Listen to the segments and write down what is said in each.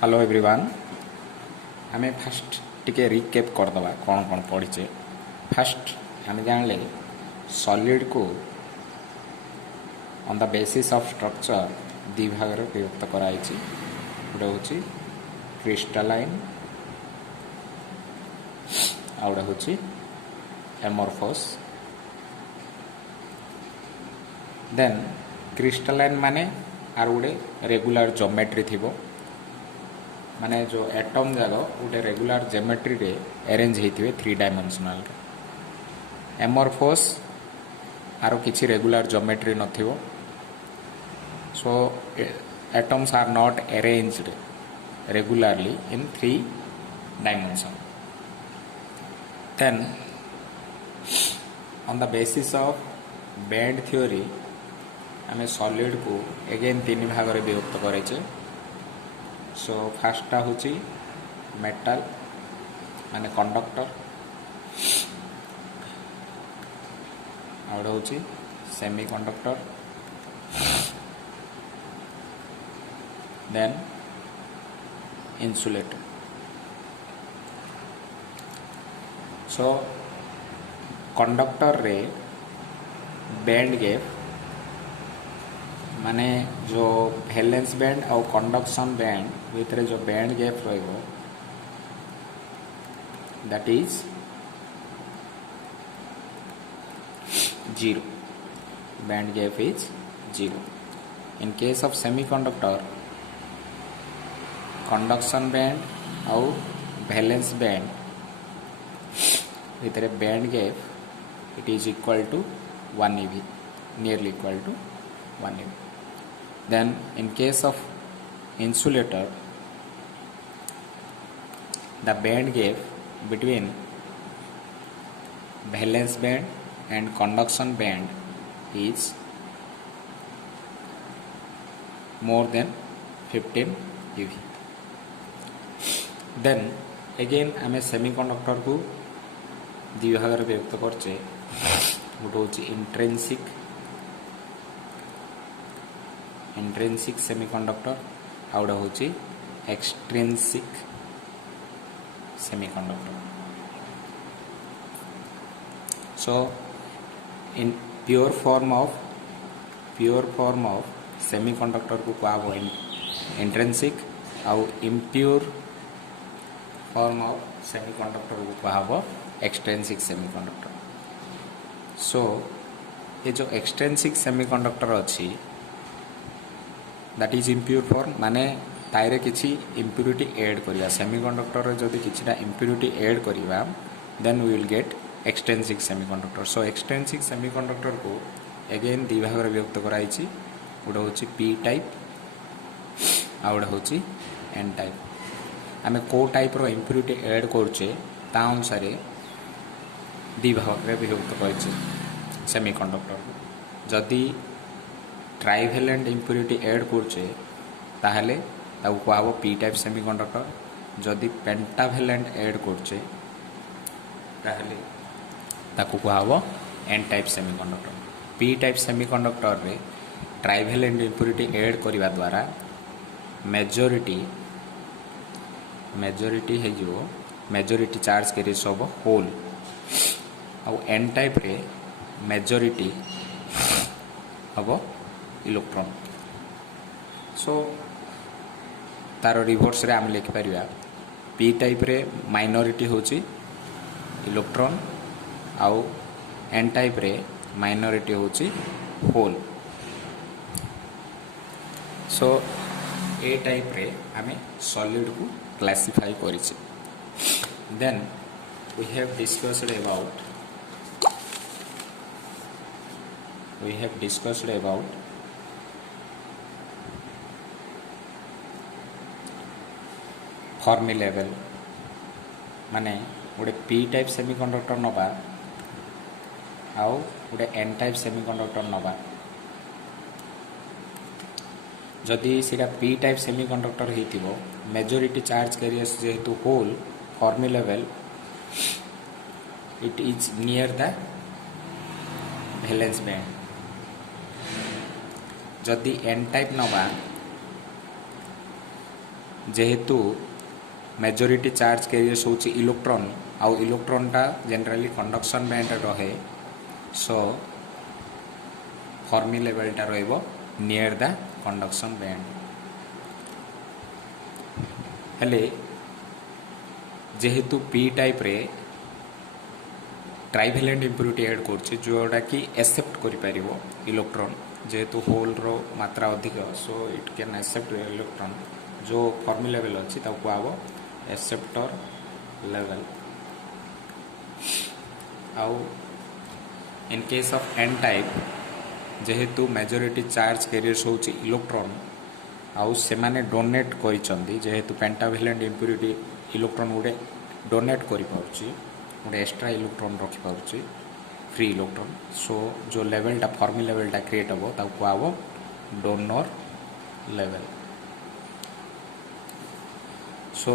Hello everyone आमे first टिके recap करदबा कौन कौन पढ़ीचे। फास्ट आमे जानले सॉलिड को on the basis of structure दि भाग रे विभक्त कराइछि। गोटे होछि क्रिस्टलाइन आ गोटे होछि एमोर्फोस। देन क्रिस्टलाइन माने आर गोटे रेगुलर ज्योमेट्री थिबो, माने जो एटम जाक गोटे रेगुलर ज्योमेट्री रे अरेंज होते 3 डायमेंशनल। एमोर्फोस आरो किछि रेगुलर ज्योमेट्री नथिबो, so atoms are not arranged regularly in 3 dimension. Then on the basis of band theory आमे सॉलिड को अगेन 3 भाग रे विभक्त करेचे। सो फास्टा होची मेटल माने कंडक्टर, आउट होची semiconductor, then insulator. So conductor रे बैंड गैप माने जो वैलेंस बैंड और कंडक्शन बैंड भितर जो बैंड गैप रहिबो that is 0। Band gap is 0। In case of semiconductor conduction band और वैलेंस बैंड भितर band gap it is equal to 1 eV, nearly equal to 1 eV। Then in case of insulator the band gap between valence band and conduction band is more than 15 eV। then again आमे semiconductor को दि भाग रे विभक्त करछे। गोटे होची intrinsic semiconductor out होची extrinsic semiconductor. So in pure form of semiconductor को कहबो इंट्रिंसिक आउ इम्प्योर फॉर्म ऑफ सेमीकंडक्टर को कहबो एक्सट्रिंसिक सेमीकंडक्टर। सो ये जो एक्सट्रिंसिक सेमीकंडक्टर अच्छी दैट इज इम्प्योर फॉर्म माने ताइरे किछि इम्प्योरिटी ऐड करिया। सेमीकंडक्टर रे जदि किछिटा इम्प्योरिटी ऐड करिवा then we will get extrinsic semiconductor. So extrinsic semiconductor को अगेन दि भाग रे विभक्त कराइछि। गोटे होछि पी टाइप आ गोटे होछि एन टाइप। आमे को टाइप रो इम्प्योरिटी ऐड करछे ता अनुसार दि भाग रे विभक्त करछे सेमीकंडक्टर को। जदि ट्राइवेलेंट इम्प्योरिटी ऐड करछे ताहले ताऊ कहबो पी टाइप सेमीकंडक्टर। जदि पेंटावेलेंट ऐड करछे ताहले ताकू कहबो N type semiconductor. P type semiconductor रे ट्राइवेलेंट इम्प्योरिटी ऐड करिवा द्वारा मेजॉरिटी है जो majority charge carriers of hole. और एन टाइप रे मेजॉरिटी हम इलेक्ट्रॉन। सो तार रिवर्स रे आम लिखि परिया पी टाइप रे माइनॉरिटी होची इलेक्ट्रॉन आउ एन टाइप रे माइनॉरिटी होची होल। सो ए टाइप रे आमे सॉलिड को classify करिছে। Then we have discussed about Fermi level माने गोटे पी टाइप सेमीकंडक्टर नबा आउ गोटे एन टाइप सेमीकंडक्टर नबा। जदि सीटा पी टाइप सेमीकंडक्टर हेतिबो मेजॉरिटी चार्ज कैरियर्स जेहेतु hole Fermi level it is near the valence band. जदि एन टाइप नबा जेहेतु मेजोरिटी चार्ज कैरियर्स होची इलेक्ट्रॉन आउ इलेक्ट्रॉनटा जनरली कंडक्शन बैंड रहे सो फर्मी लेवलटा रहिबो नियर द कंडक्शन बैंड हेले जेहेतु पी टाइप रे ट्राइवेलेंट इम्प्यूरिटी ऐड करछि जोटा कि एक्सेप्ट करि परिबो इलेक्ट्रॉन जेहेतु होल रो मात्रा अधिक so it can accept electron जो फर्मी लेवल अच्छी ताको आबो एक्सेप्टर लेवल आउ in case of N type जेहेतु मेजोरिटी चार्ज कैरियर्स होची इलेक्ट्रॉन आउ से माने डोनेट करिसंदी जेहेतु पेंटावेलेंट इम्प्यूरिटी इलेक्ट्रॉन गुडे डोनेट करि पाउची गुडे एक्स्ट्रा इलेक्ट्रॉन रखि पाउची फ्री इलेक्ट्रॉन सो जो लेवलटा फर्मी लेवलटा क्रिएट हबो ताको आबो डोनर लेवल सो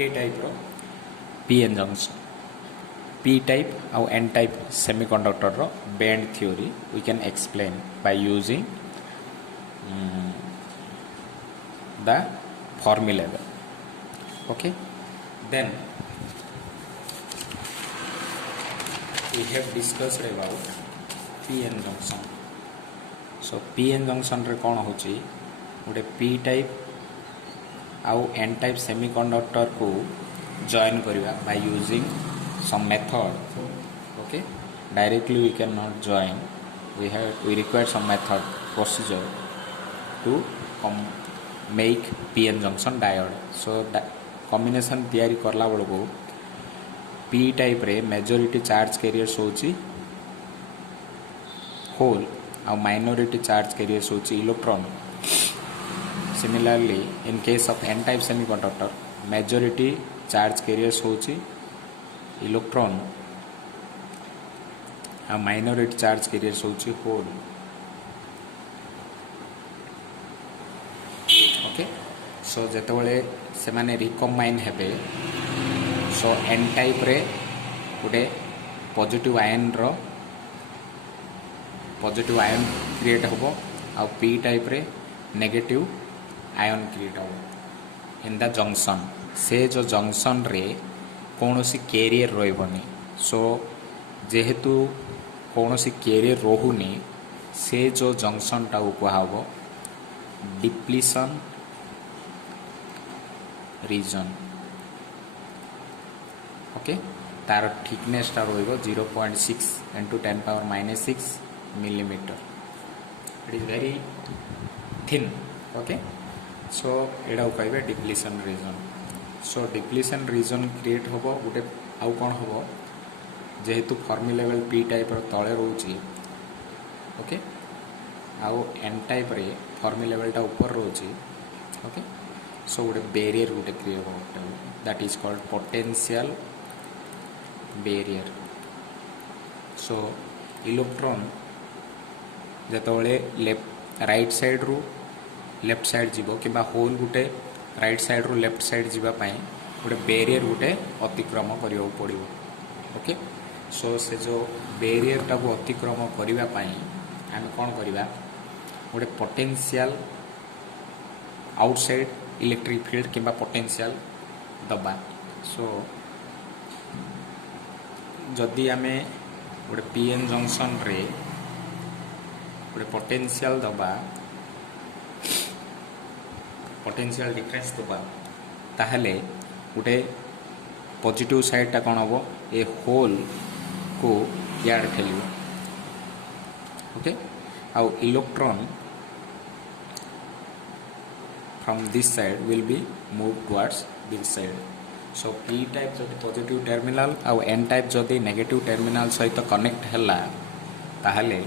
ए टाइप रो P N junction P type आउ एन टाइप सेमीकंडक्टर रो band theory we can explain by using the Fermi level okay then we have discussed about PN junction. So PN junction रे कौन होची गोटे P type आउ N type semiconductor को join करिवा by using some method. Okay, directly we cannot join. We require some method procedure to make PN junction diode. So combination तैयारी करला बेलको P type रे मेजोरिटी चार्ज कैरियर्स होची hole और minority charge carriers होची electron similarly in case of N type semiconductor majority charge carriers होची electron और minority charge carriers होची होल ओके सो जेतेबेले से माने रिकम्बाइन हेबे सो एन टाइप रे गोटे पॉजिटिव आयन क्रिएट होबो आ पी टाइप रे नेगेटिव आयन क्रिएट होबो इन द जंक्शन से जो जंक्शन रे कौनसी कैरियर रहबनी सो जेहेतु कौनसी कैरियर रहुनी से जो जंक्शन टा कहबो डिप्लीशन रीजन ओके तार थिकनेस टा रोइबो 0.6 into 10 power minus 6 millimeter it is very thin okay so एडा कहबे डिप्लीशन रीजन सो डिप्लीशन रीजन क्रिएट होबो गोटे आउ कोन होबो जेहेतु फर्मी लेवल पी टाइप रो तळे रहउची ओके आउ एन टाइप रे फर्मी लेवल टा ऊपर रहउची ओके सो गोटे बैरियर गोटे क्रिएट होबो that is called potential barrier so electron जतबले लेफ्ट राइट साइड रू लेफ्ट साइड जीवो कि होल गुटे राइट साइड रू लेफ्ट साइड जीवा पाई गोटे बैरियर गुटे अतिक्रम करियो पड़िबो ओके सो से जो बैरियर टा को अतिक्रम करिवा पाई हम कोन करिवा गोटे पोटेंशियल आउटसाइड इलेक्ट्रिक फील्ड किंबा पोटेंशियल दबा सो जदि आमे गोटे पीएन जंक्शन रे गोटे पोटेंशियल दबा पोटेंशियल डिफरेंस दबा ताहले गोटे पॉजिटिव साइड टा कोन हबो ए होल को याड ठेलिबो ओके आउ electron from this side will be move towards this side so P type जदि पॉजिटिव टर्मिनल आउ एन टाइप जदि नेगेटिव टर्मिनल सहित कनेक्ट हैला ताहले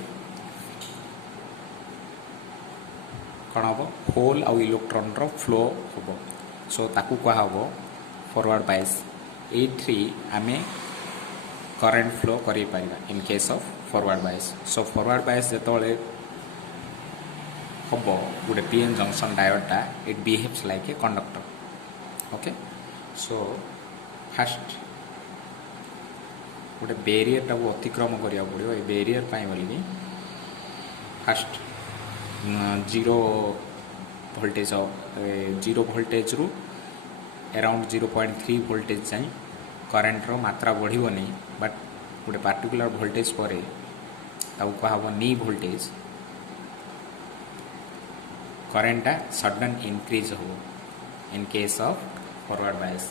कौन हम होल आउ इलेक्ट्रॉन रो फ्लो हम सो ताकू कह हम फॉरवर्ड बायस ए आमे करंट फ्लो करें in case of forward bias so forward bias जेतबेले हम गोटे पीएन जंक्शन डायोडटा it behaves like a conductor okay so first गोटे बैरियर टाको अतिक्रम करिया पड़ो ये बैरियर पाई बोली फास्ट voltage of 0 voltage रू around 0.3 voltage जाए current रो मात्रा बढ़िबो नहीं बट गोटे particular voltage परे ताऊ कहबो नी voltage current टा sudden increase हो in case of forward bias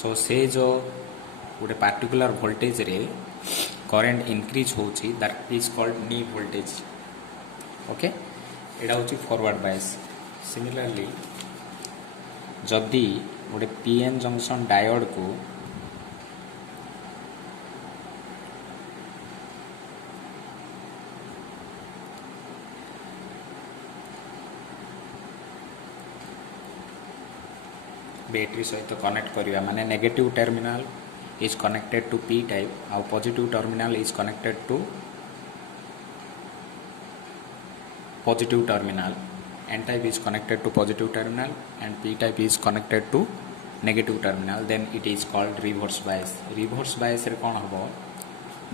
so से जो गोटे particular voltage रे current increase होची that is called knee voltage okay एटा होची forward bias similarly जदि गोटे पीएन जंक्शन डायोड को बैटरी सहित कनेक्ट करिया माने negative terminal is connected to P type और positive terminal is connected to positive terminal N type is connected to positive terminal and P type is connected to negative terminal then it is called reverse bias रे कौन हम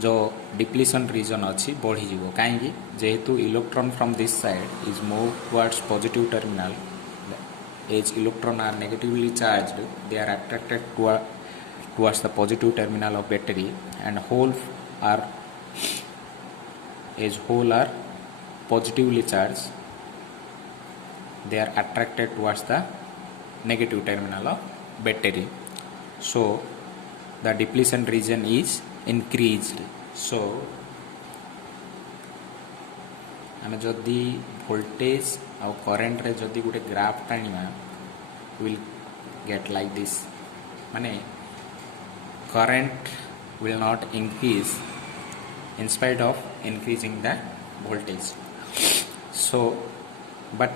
जो depletion region अच्छी बढ़ी जीवो कहीं जेहेतु electron from this side is move towards positive terminal as electron are negatively charged they are attracted towards the positive terminal of battery and whole are positively charged they are attracted towards the negative terminal of battery so the depletion region is increased so आम जदि voltage और current रे जदि गोटे graph टाणिमा will get like this माने current will not increase in spite of increasing the voltage so but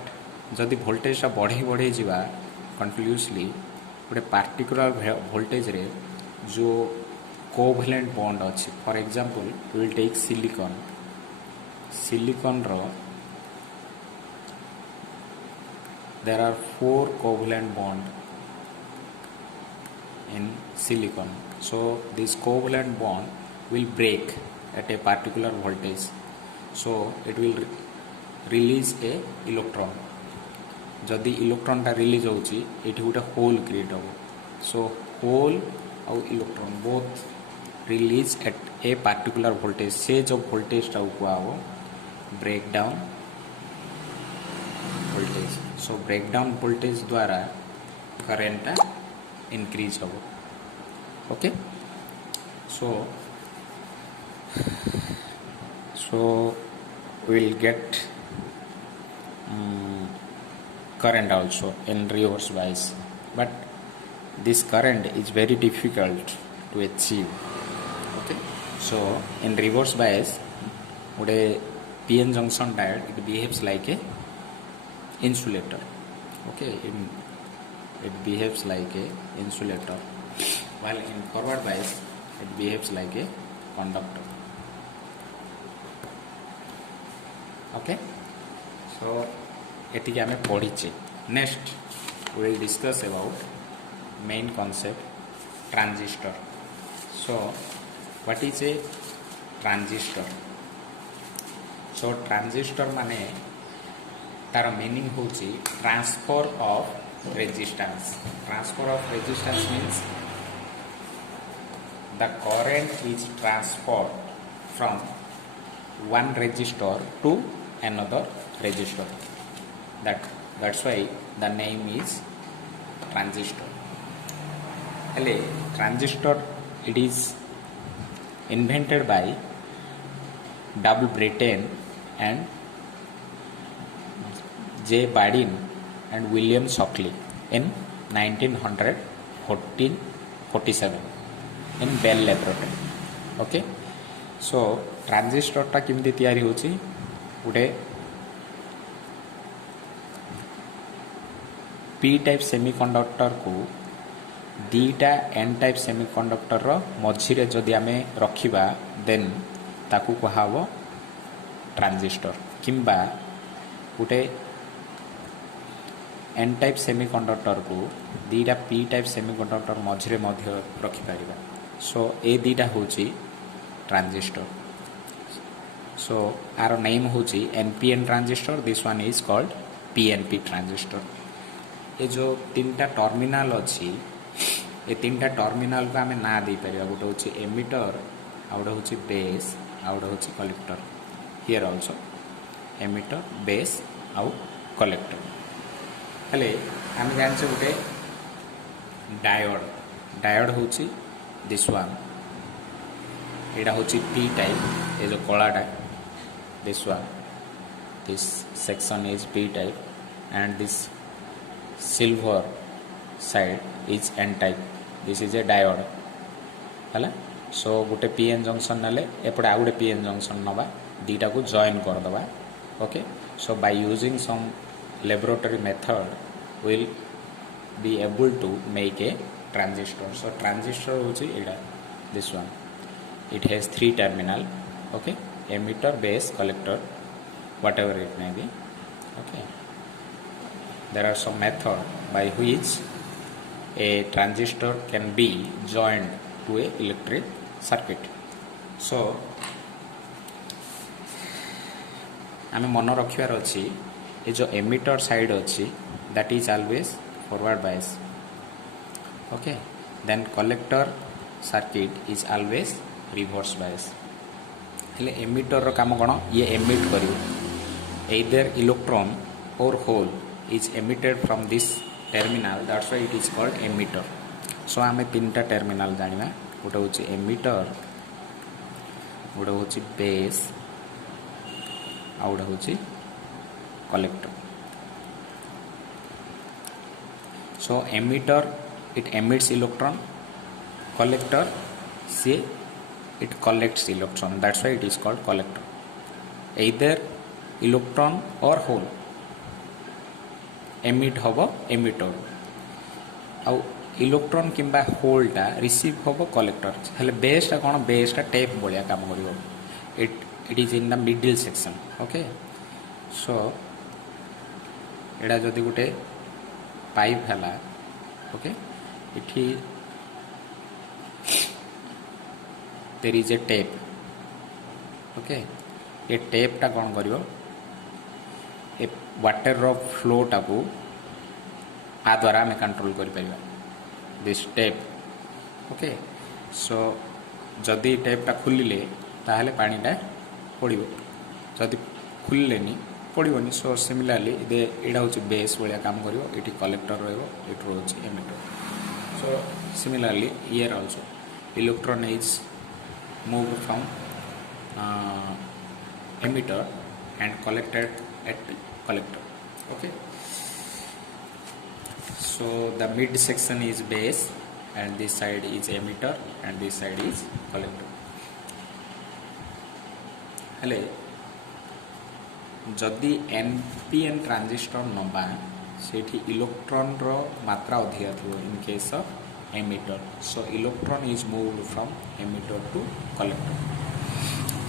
जदि voltage टा बढ़े जीवा continuously गोटे particular voltage रे जो covalent bond अच्छी for example we will take silicon रो there are 4 covalent bond in silicon so this covalent bond will break at a particular voltage so it will release a electron जदि electron टा release होची एठी गोटे hole create हो so hole और electron both release at a particular voltage से जो voltage टा को आओ break down voltage so break down voltage द्वारा करंट टा इंक्रीज हो okay so we'll get current also in reverse bias but this current is very difficult to achieve okay so in reverse bias would a PN junction diode it behaves like a insulator okay it behaves like a insulator while in forward bias it behaves like a conductor okay so एतिक आमे पढ़ीचे next we will discuss about main concept transistor so what is a transistor so transistor माने तार meaning होची transfer of resistance means the current is transferred from one resistor to another resistor that's why the name is transistor hele transistor it is invented by W. Brattain and J. Badin and William Shockley in 1947 in Bell Laboratory okay so transistor टा किमती तैयारी होची उडे P type semiconductor को दीटा N type semiconductor रो मझी रे जदि आमे रखिबा then ताकू कहावो transistor किंबा उटे N टाइप सेमीकंडक्टर को दीटा P टाइप सेमीकंडक्टर मझी रे मध्य रखि परिबा सो ए दीटा होची ट्रांजिस्टर so our name होची NPN transistor this one is called PNP transistor. ये जो तीन टा टर्मिनाल अच्छी ये तीन टा टर्मिनाल को आम ना दे पार गोटे हूँ एमिटर आ गोटे हूँ बेस आ गोटे हूँ collector. Here also emitter base आउ कलेक्टर। हेले आम जाने गोटे डायोड डायोड हूँ दिस वन यहाँ हूँ पी टाइप ये जो कलाटा this one this section is P type and this silver side is n type. This is a diode है। सो गोटे पीएन जंक्शन ना एपटे आ गोटे पीएन जंक्शन नवा दीटा को जॉइन करदे। Okay so by using some laboratory method will be able to make a transistor. So transistor होची एडा this one it has 3 terminal. Okay emitter base collector whatever it may be. Okay there are some method by which a transistor can be joined to a electric circuit. So आमे मन रखिबार अछि ये जो emitter side अछि that is always forward bias. Okay then collector circuit is always reverse bias. हेले emitter रो काम कोन ये emit करियो either electron or hole is emitted from this terminal, that's why it is called emitter. So आम तीन टा terminal जानिबा गोटे हूँ emitter गोटे हूँ बेस आ गोटे हूँ collector. So emitter it emits electron, collector see it collects electron, that's why it is called collector. Either electron or hole emit हम एमिटर आउ इलेक्ट्रॉन किंबा होलटा रिसीव हम कलेक्टर. हेले बेसटा कौन बेसटा टेप भाया काम कर it is in the middle section. Okay so एडा जदि गोटे पाइप है ओके इठी there is a tape. Okay ये टेपटा कौन करिवो ए वाटर रो फ्लो टाकू आ द्वारा आम कंट्रोल कर दिस टेप. ओके सो जदि टेपटा खुलिले ताहले पानीटा पड़ो जदि खुलेनी पड़ोनी. सो सिमिलारली यहाँ हूँ बेस भाया काम कर ये कलेक्टर रोचे emitter. So similarly here also electron is move from emitter and collected at collector. Okay so the mid section is base and this side is emitter and this side is collector. हेले जदि NPN transistor नबा सेठी electron रो मात्रा अधिक थो in case of emitter. So electron is moved from emitter to collector.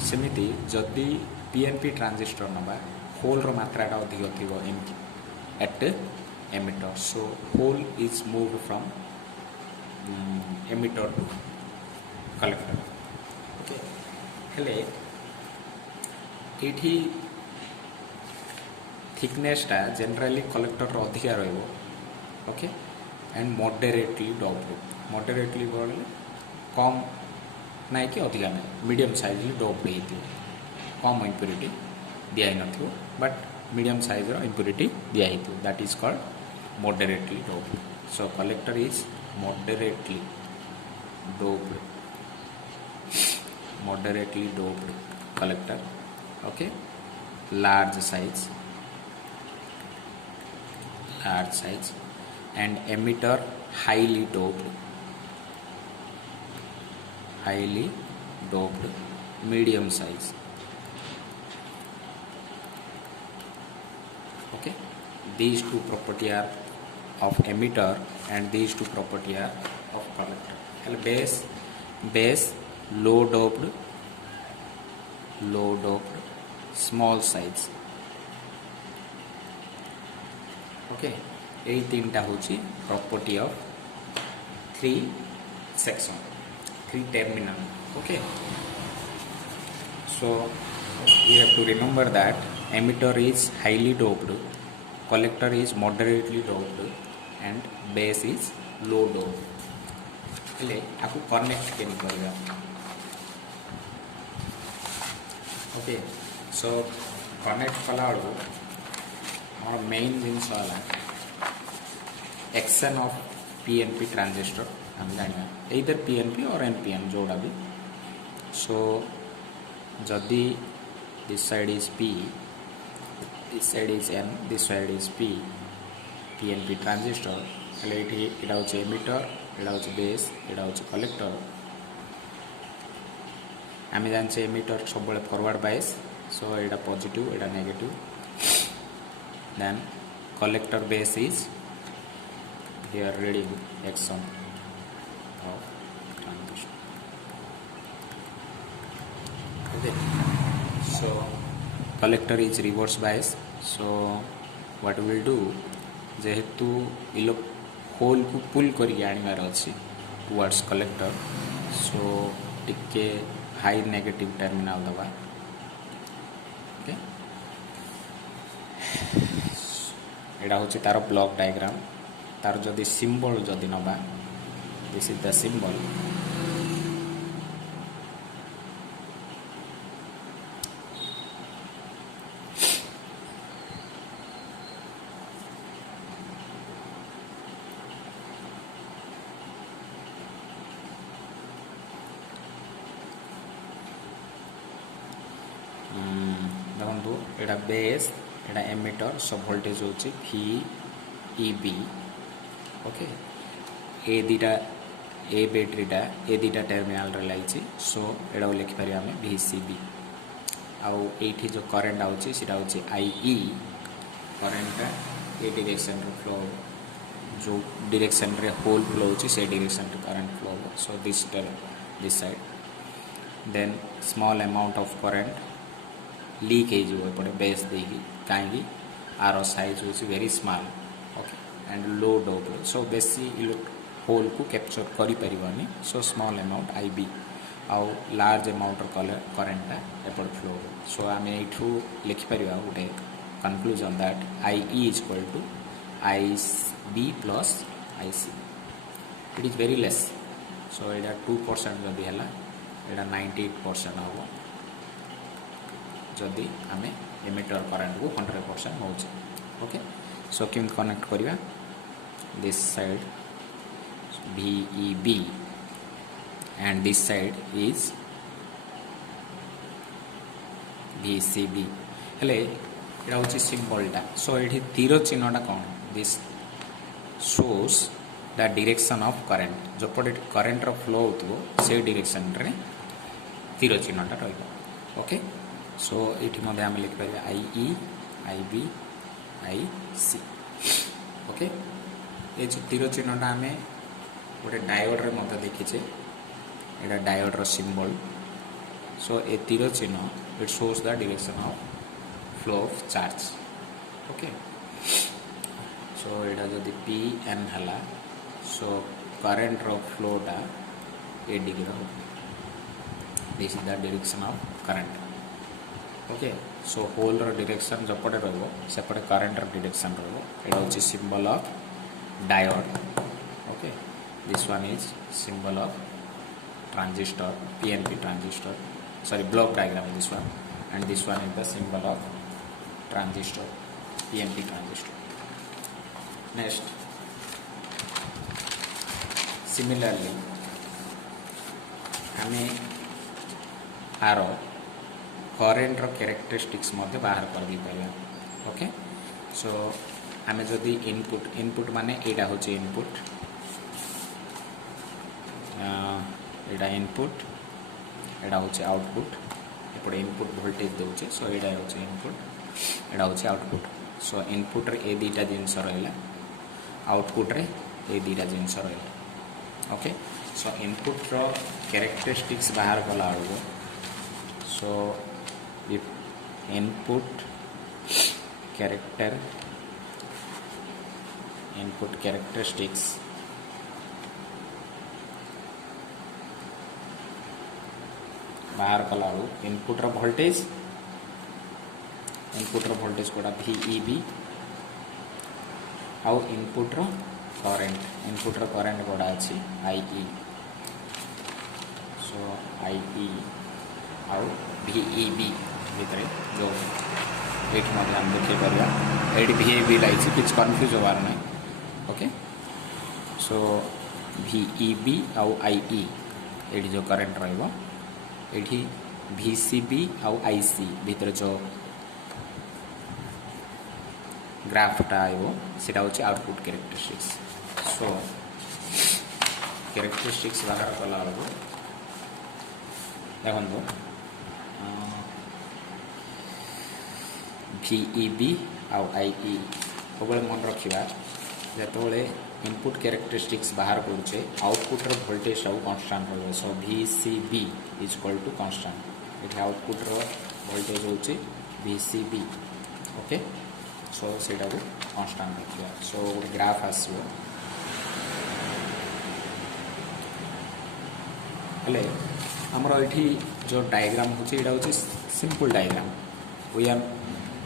सेमिति जदि PNP transistor नबा hole रो मात्राटा अधिक थो in at emitter. So hole is moved from emitter to collector. Okay हेले एठी थिकनेसटा जनरली कलेक्टर रो अधिक रहइबो. Okay and moderately doped. Moderately बोले कम नाइ कि अधिक ना मीडियम साइज डोप्ड हेती कम इम्प्यूरिटी दिया न बट मीडियम साइज इम्प्यूरिटी दिया that is called moderately doped. So collector is moderately doped. Moderately doped collector. Okay large size and emitter highly doped medium size. Okay these two property are of emitter and these two property are of collector. And base low doped small size. Okay यही तीन टा हूँ property of 3 section 3 terminal. Okay so you have to remember that emitter is highly doped collector is moderately doped and base is low doped. हेले आपको connect केमी करबा okay so connect कला बेलू आम main genus action of PNP transistor आम जाना इधर पीएनपी और एनपीएन जोड़ा भी सो जदि this side is P this side is N, this side is P, PNP transistor. It has emitter, it has base, it has collector. आम जाने emitter सब forward bias, so it is positive, it is negative. Then collector base is here reading action of transistor. Okay, so collector is reverse bias. So what we will do जेहेतु whole को पुल करी आनिबार अछि towards collector सो टिके high negative terminal दबा okay एडा होछि तार block diagram तार जदि सिंबल जदि नबा दिस इज द सिंबल देखो एटा बेस एटा एमिटर सब वोल्टेज होची V E B ओके ए दीटा ए बैटरीटा ए दीटा टर्मिनल रे लाइची सो एटा लिखि पारि आमे VCB आउ एठी जो करंट आउची सेटा होची IE करंट ए डायरेक्शन रे फ्लो जो डायरेक्शन रे होल फ्लो होची से डायरेक्शन रे current flow so this side then small amount of current leak हो पड़े बेस देगी कहीं आर साइज हो very small okay and low dope so बेसी होल को कैप्चर करि परिबनी सो स्मॉल अमाउंट IB आउ लार्ज अमाउंट करेंटा एपड़ फ्लो सो आम यू लिखि परिबा गोटे conclusion that IE is equal to IB plus IC it is very less so एटा 2% जदि है एटा 98% हम जदि आम एमिटर करंट को 100% हो ओके सो केम कनेक्ट करिया this side VEB and this side is VCB हेले एटा होची सिंबलटा सो एठी तीर चिन्हटा कोन this shows the direction of current जो पटे करंट रो फ्लो होतबो से डायरेक्शन रे तीर चिन्हटा रहइबो ओके सो ये मध्य आम लिखिपर IE IB IC ओके ये जो तीर चिन्हटा आम गोटे डायोड रे मत देखीचे एटा डायोड रो सिंबल सो ए तीर चिन्ह it shows the direction of flow of charge okay so एटा जदि PN हला सो करंट रो फ्लोटा ए degree this is the direction of current okay so hole रो डायरेक्शन जपटे रहबो सेपटे करंट रो डायरेक्शन रहबो एटा होची symbol of diode okay this one is symbol of transistor PNP transistor sorry block diagram this one and this one is the symbol of transistor PNP transistor next similarly हमें आरो current रो characteristics मध्य बाहर कर दी पारा okay so आम जदि input माने एटा होचे input एटा input एटा होचे आउटपुट एपटे इनपुट वोल्टेज देउचे सो एटा होचे इनपुट एटा होचे आउटपुट सो इनपुट रे ए दीटा जिनस रहला आउटपुट रे ए दीटा जिनस रहला ओके सो इनपुट रो कैरेक्टरिस्टिक्स बाहर कला आलो सो if input characteristics बाहर कला इनपुट रो वोल्टेज कोटा VEB आउ इनपुट रो करेंट गोड़ा अच्छी आई सो आई आउ VEB भितर जो ये आम देखिए पारा ये VEB लगी किसी कन्फ्यूज होवार ना ओके सो VEB आउ IE ये जो करेंट रही VCB आउ IC भितर जो ग्राफटा आयो सेटा होची आउटपुट कैरेक्टरिस्टिक्स सो कैरेक्टरिस्टिक्स बाहर कला बेलू देखो VEB आउ IE सब मन रखा जो इनपुट कैरेक्टरिस्टिक्स बाहर करुचे आउटपुट रो वोल्टेज आउ कांस्टेंट रही so VCB is equal to constant ये आउटपुट रो वोल्टेज होची VCB ओके सो सेटा को कांस्टेंट रखा सो गोटे ग्राफ आसो हेले हमर एठी जो डायग्राम होची एटा होची simple diagram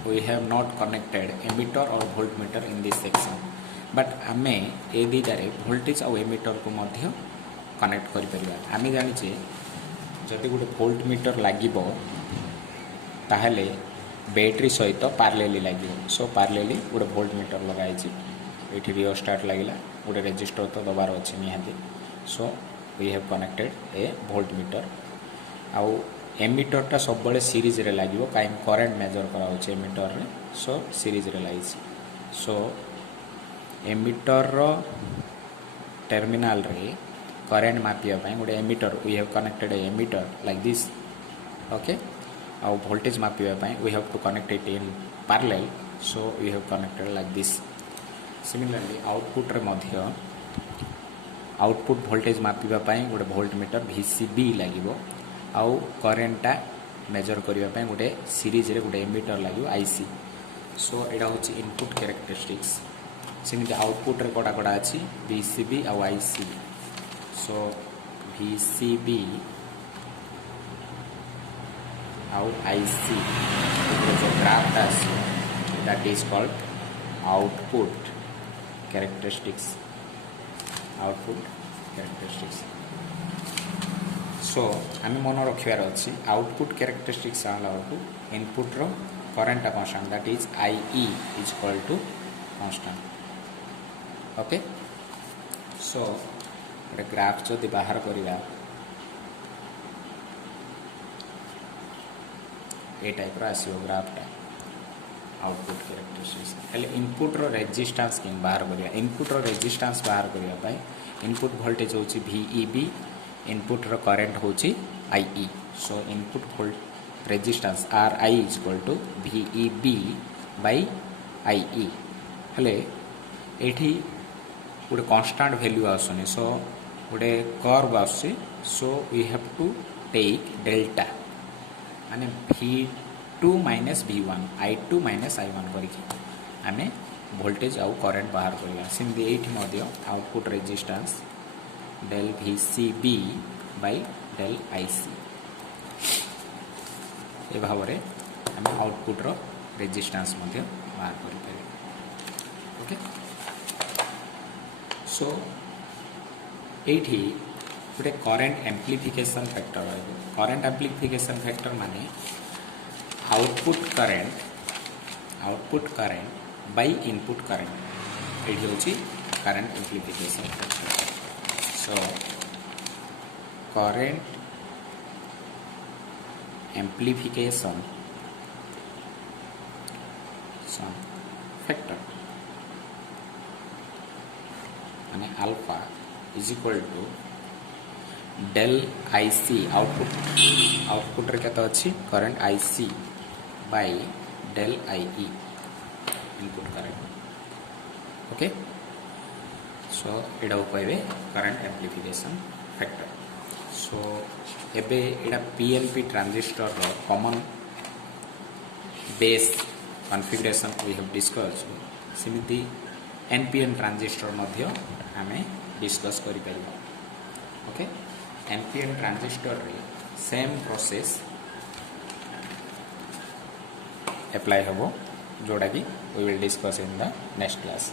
we have not connected emitter or voltmeter in this section but आमे ए दुईटारे वोल्टेज और एमिटर को मध्य कनेक्ट करि परिबा आमे जानि जे जदि गोटे वोल्टमीटर लागिबो ताहले बैटरी सहित पार्लेली लागिबो सो पार्लेली गोटे वोल्टमीटर लगाई छि एठी रियोस्टाट लागिला गोटे रेजिस्टर तो दबार अछि निहाती so we have connected a voltmeter आउ एमिटरटा सब बड़े सीरीज रे लागिबो काई करंट मेजर करा होचे एमिटर रे सो सीरीज रे लागि सो एमिटर रो टर्मिनल रे करंट मापिया पई गोटे ammeter we have connected a ammeter like this okay आउ वोल्टेज मापिया पई we have to connect it in parallel so we have connected like this similarly output रे मध्य आउटपुट वोल्टेज मापिया पई गोटे वोल्टमीटर VCB लागिबो आउ करेन्टा मेजर करने गोटे सीरीज रे गोटे एमिटर लगे IC सो यहाँ हूँ इनपुट कैरेक्टरिस्टिक्स सेमती आउटपुट रे कड़ा कड़ा अच्छी VCB आउ IC सो VCB आउ IC जो ग्राफटा that is called output characteristics so आम मन रखार अच्छी आउटपुट कैरेक्टरिस्टिक्स इनपुट रो current constant that is IE is equal to constant okay so गोटे ग्राफ जदि बाहर करवा ए टाइप आसो ग्राफटा आउटपुट कैरेक्टरिस्टिक्स हेले इनपुट रो रेजिस्टेंस कि बाहर करवा इनपुट रो रेजिस्टेंस बाहर करने इनपुट वोल्टेज होची VEB इनपुट रो करंट होची IE so input volt resistance RI is equal to VEB bye IE हेले एठी गोटे कांस्टेंट वैल्यू आसुनी सो गोटे कर्व आसुची so we have to take delta माने V2 minus V1 I2 minus I1 करके आमे वोल्टेज आउ करंट बाहर करवा सेमती एठी मध्य output resistance del VCB by del IC ए भाव रे हम आउटपुट रो रेजिस्टेंस मध्य बाहर कर पारे ओके सो एठी गोटे करंट एम्प्लीफिकेशन फैक्टर है करंट एम्प्लीफिकेशन फैक्टर माने output current by input current एठी होची current amplification factor so current amplification factor माने alpha is equal to del IC output रे केता अछि current IC by del IE input current okay so एटा कहबे current amplification factor so एबे एटा PNP ट्रांजिस्टर रो common base configuration we have discussed सिमिति NPN ट्रांजिस्टर मध्य हमें डिस्कस करि परिबा ओके NPN ट्रांजिस्टर रे सेम प्रोसेस अप्लाई हबो जोड़ा कि we will discuss in the next class.